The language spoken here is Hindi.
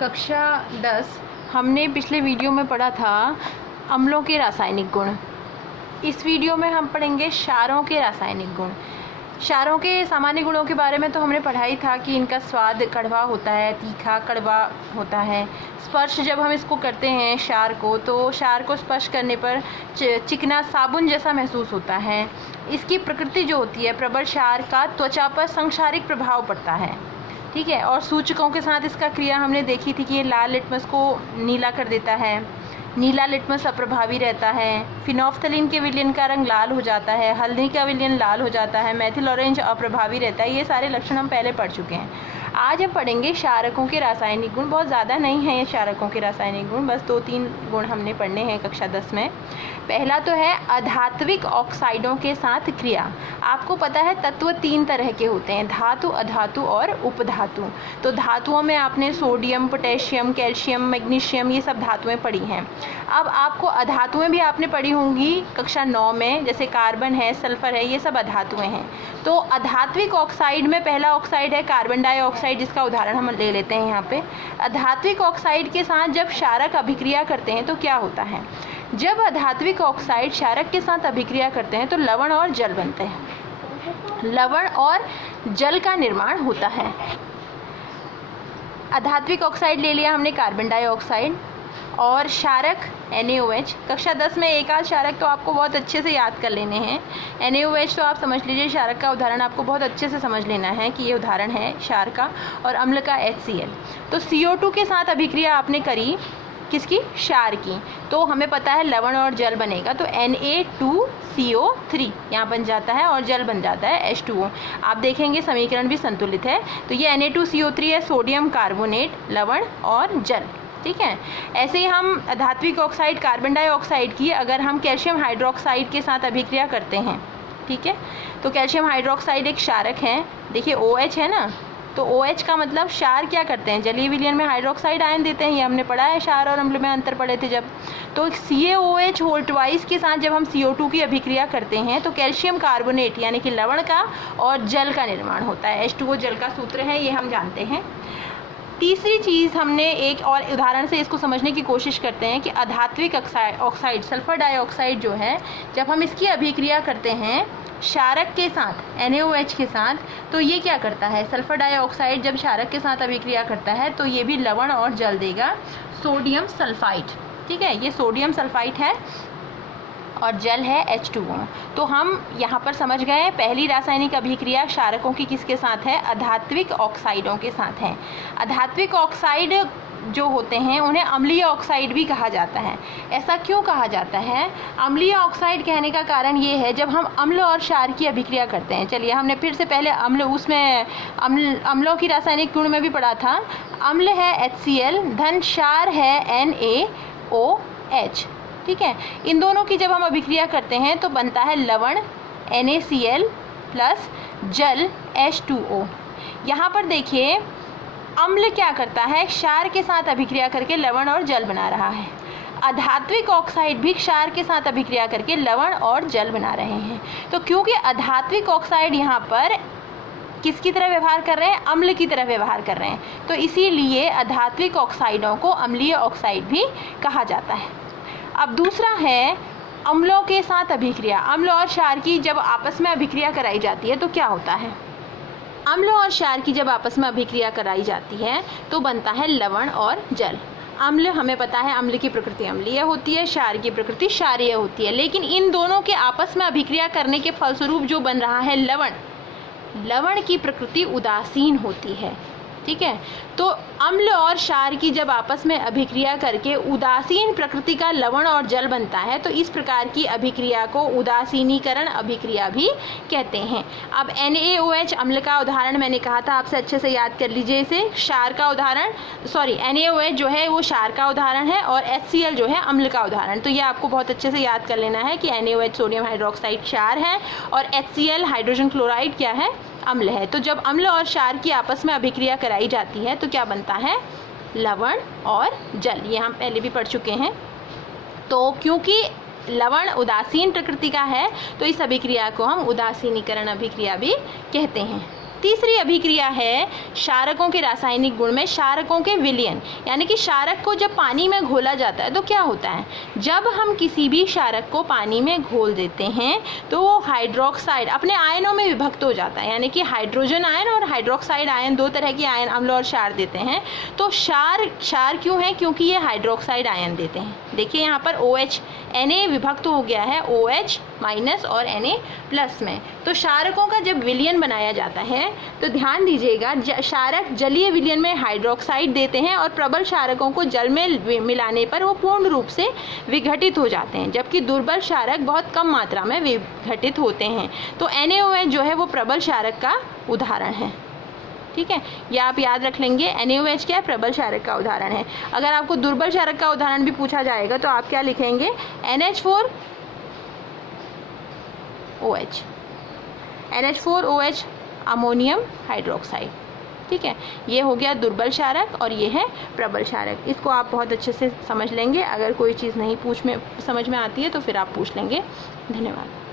कक्षा 10 हमने पिछले वीडियो में पढ़ा था अम्लों के रासायनिक गुण। इस वीडियो में हम पढ़ेंगे क्षारों के रासायनिक गुण। क्षारों के सामान्य गुणों के बारे में तो हमने पढ़ा ही था कि इनका स्वाद कड़वा होता है, तीखा कड़वा होता है। स्पर्श जब हम इसको करते हैं क्षार को, तो क्षार को स्पर्श करने पर चिकना साबुन जैसा महसूस होता है। इसकी प्रकृति जो होती है, प्रबल क्षार का त्वचा पर संक्षारिक प्रभाव पड़ता है, ठीक है। और सूचकों के साथ इसका क्रिया हमने देखी थी कि ये लाल लिटमस को नीला कर देता है, नीला लिटमस अप्रभावी रहता है। फिनोफ्थलीन के विलयन का रंग लाल हो जाता है, हल्दी का विलयन लाल हो जाता है, मेथिल ऑरेंज अप्रभावी रहता है। ये सारे लक्षण हम पहले पढ़ चुके हैं। आज हम पढ़ेंगे क्षारकों के रासायनिक गुण। बहुत ज़्यादा नहीं है ये क्षारकों के रासायनिक गुण, बस 2-3 गुण हमने पढ़ने हैं कक्षा 10 में। पहला तो है अधात्विक ऑक्साइडों के साथ क्रिया। आपको पता है तत्व 3 तरह के होते हैं, धातु, अधातु और उपधातु। तो धातुओं में आपने सोडियम, पोटेशियम, कैल्शियम, मैग्नीशियम, ये सब धातुएं पढ़ी हैं। अब आपको अधातुएं भी आपने पढ़ी होंगी कक्षा 9 में, जैसे कार्बन है, सल्फर है, ये सब अधातुएं हैं। तो अधात्विक ऑक्साइड में पहला ऑक्साइड है कार्बन डाइऑक्साइड, जिसका उदाहरण हम ले लेते हैं यहाँ पे। अधात्विक ऑक्साइड के साथ जब क्षारक अभिक्रिया करते हैं तो क्या होता है? जब अधात्विक ऑक्साइड क्षारक के साथ अभिक्रिया करते हैं तो लवण और जल बनते हैं, लवण और जल का निर्माण होता है। अधात्विक ऑक्साइड ले लिया हमने कार्बन डाइऑक्साइड, और क्षारक NaOH। कक्षा 10 में एक आध क्षारक तो आपको बहुत अच्छे से याद कर लेने हैं। NaOH तो आप समझ लीजिए, क्षारक का उदाहरण आपको बहुत अच्छे से समझ लेना है कि ये उदाहरण है क्षार का। और अम्ल का HCl। तो CO2 के साथ अभिक्रिया आपने करी, किसकी? क्षार की। तो हमें पता है लवण और जल बनेगा, तो Na2CO3 यहाँ बन जाता है और जल बन जाता है H2O। आप देखेंगे समीकरण भी संतुलित है। तो ये Na2CO3 है, सोडियम कार्बोनेट, लवण और जल, ठीक है। ऐसे ही हम धात्विक ऑक्साइड कार्बन डाइऑक्साइड की अगर हम कैल्शियम हाइड्रोक्साइड के साथ अभिक्रिया करते हैं, ठीक है, तो कैल्शियम हाइड्रोक्साइड एक क्षारक है। देखिए OH है ना, तो OH का मतलब क्षार क्या करते हैं? जलीय विलयन में हाइड्रोक्साइड आयन देते हैं। ये हमने पढ़ा है, क्षार और अम्ल में अंतर पढ़े थे जब। तो CaOH होल ट्वाइस के साथ जब हम CO2 की अभिक्रिया करते हैं तो कैल्शियम कार्बोनेट यानी कि लवण का और जल का निर्माण होता है। H2O जल का सूत्र है, ये हम जानते हैं। तीसरी चीज़ हमने एक और उदाहरण से इसको समझने की कोशिश करते हैं कि अधात्विक ऑक्साइड सल्फर डाइऑक्साइड जो है, जब हम इसकी अभिक्रिया करते हैं क्षारक के साथ NaOH के साथ, तो ये क्या करता है? सल्फर डाइऑक्साइड जब क्षारक के साथ अभिक्रिया करता है तो ये भी लवण और जल देगा, सोडियम सल्फाइड, ठीक है। ये सोडियम सल्फाइड है और जल है H2O। तो हम यहाँ पर समझ गए पहली रासायनिक अभिक्रिया क्षारकों की किसके साथ है? अधात्विक ऑक्साइडों के साथ है। अधात्विक ऑक्साइड जो होते हैं उन्हें अम्लीय ऑक्साइड भी कहा जाता है। ऐसा क्यों कहा जाता है? अम्लीय ऑक्साइड कहने का कारण ये है, जब हम अम्ल और क्षार की अभिक्रिया करते हैं। चलिए हमने फिर से पहले अम्ल, उसमें अम्लों की रासायनिक गुण में भी पढ़ा था। अम्ल है HCl, धन क्षार है NaOH, ठीक है। इन दोनों की जब हम अभिक्रिया करते हैं तो बनता है लवण NaCl प्लस जल H2O। यहाँ पर देखिए अम्ल क्या करता है? क्षार के साथ अभिक्रिया करके लवण और जल बना रहा है। अधात्विक ऑक्साइड भी क्षार के साथ अभिक्रिया करके लवण और जल बना रहे हैं। तो क्योंकि अधात्विक ऑक्साइड यहाँ पर किसकी तरह व्यवहार कर रहे हैं? अम्ल की तरह व्यवहार कर रहे हैं, तो इसीलिए अधात्विक ऑक्साइडों को अम्लीय ऑक्साइड भी कहा जाता है। अब दूसरा है अम्लों के साथ अभिक्रिया। अम्ल और क्षार की जब आपस में अभिक्रिया कराई जाती है तो क्या होता है? अम्ल और क्षार की जब आपस में अभिक्रिया कराई जाती है तो बनता है लवण और जल। अम्ल, हमें पता है अम्ल की प्रकृति अम्लीय होती है, क्षार की प्रकृति क्षारीय होती है। लेकिन इन दोनों के आपस में अभिक्रिया करने के फलस्वरूप जो बन रहा है लवण, लवण की प्रकृति उदासीन होती है, ठीक है। तो अम्ल और क्षार की जब आपस में अभिक्रिया करके उदासीन प्रकृति का लवण और जल बनता है तो इस प्रकार की अभिक्रिया को उदासीनीकरण अभिक्रिया भी कहते हैं। अब NaOH अम्ल का उदाहरण मैंने कहा था, आपसे अच्छे से याद कर लीजिए इसे। क्षार का उदाहरण, NaOH जो है वो क्षार का उदाहरण है और HCl जो है अम्ल का उदाहरण। तो ये आपको बहुत अच्छे से याद कर लेना है कि NaOH सोडियम हाइड्रोक्साइड क्षार है और HCl हाइड्रोजन क्लोराइड क्या है? अम्ल है। तो जब अम्ल और क्षार की आपस में अभिक्रिया कराई जाती है तो क्या बनता है? लवण और जल। ये हम पहले भी पढ़ चुके हैं। तो क्योंकि लवण उदासीन प्रकृति का है तो इस अभिक्रिया को हम उदासीनीकरण अभिक्रिया भी कहते हैं। तीसरी अभिक्रिया है क्षारकों के रासायनिक गुण में क्षारकों के विलयन, यानी कि क्षारक को जब पानी में घोला जाता है तो क्या होता है, जब हम किसी भी क्षारक को पानी में घोल देते हैं तो वो हाइड्रोक्साइड अपने आयनों में विभक्त हो जाता है, यानी कि हाइड्रोजन आयन और हाइड्रोक्साइड आयन, दो तरह की आयन अम्ल और क्षार देते हैं। तो क्षार क्यों है, क्योंकि ये हाइड्रोक्साइड आयन देते हैं। देखिए यहाँ पर OH Na विभक्त हो गया है OH माइनस और Na प्लस में। तो क्षारकों का जब विलयन बनाया जाता है तो ध्यान दीजिएगा, क्षारक जलीय विलयन में हाइड्रोक्साइड देते हैं और प्रबल क्षारकों को जल में मिलाने पर वो पूर्ण रूप से विघटित हो जाते हैं, जबकि दुर्बल क्षारक बहुत कम मात्रा में विघटित होते हैं। तो NaOH जो है वो प्रबल क्षारक का उदाहरण है। ठीक है, ये आप याद रख लेंगे। NaOH क्या है, प्रबल क्षारक का उदाहरण है। अगर आपको दुर्बल क्षारक का उदाहरण भी पूछा जाएगा तो आप क्या लिखेंगे, NH4OH, NH4OH अमोनियम हाइड्रोक्साइड। ठीक है, ये हो गया दुर्बल क्षारक और ये है प्रबल क्षारक। इसको आप बहुत अच्छे से समझ लेंगे। अगर कोई चीज़ नहीं समझ में आती है तो फिर आप पूछ लेंगे। धन्यवाद।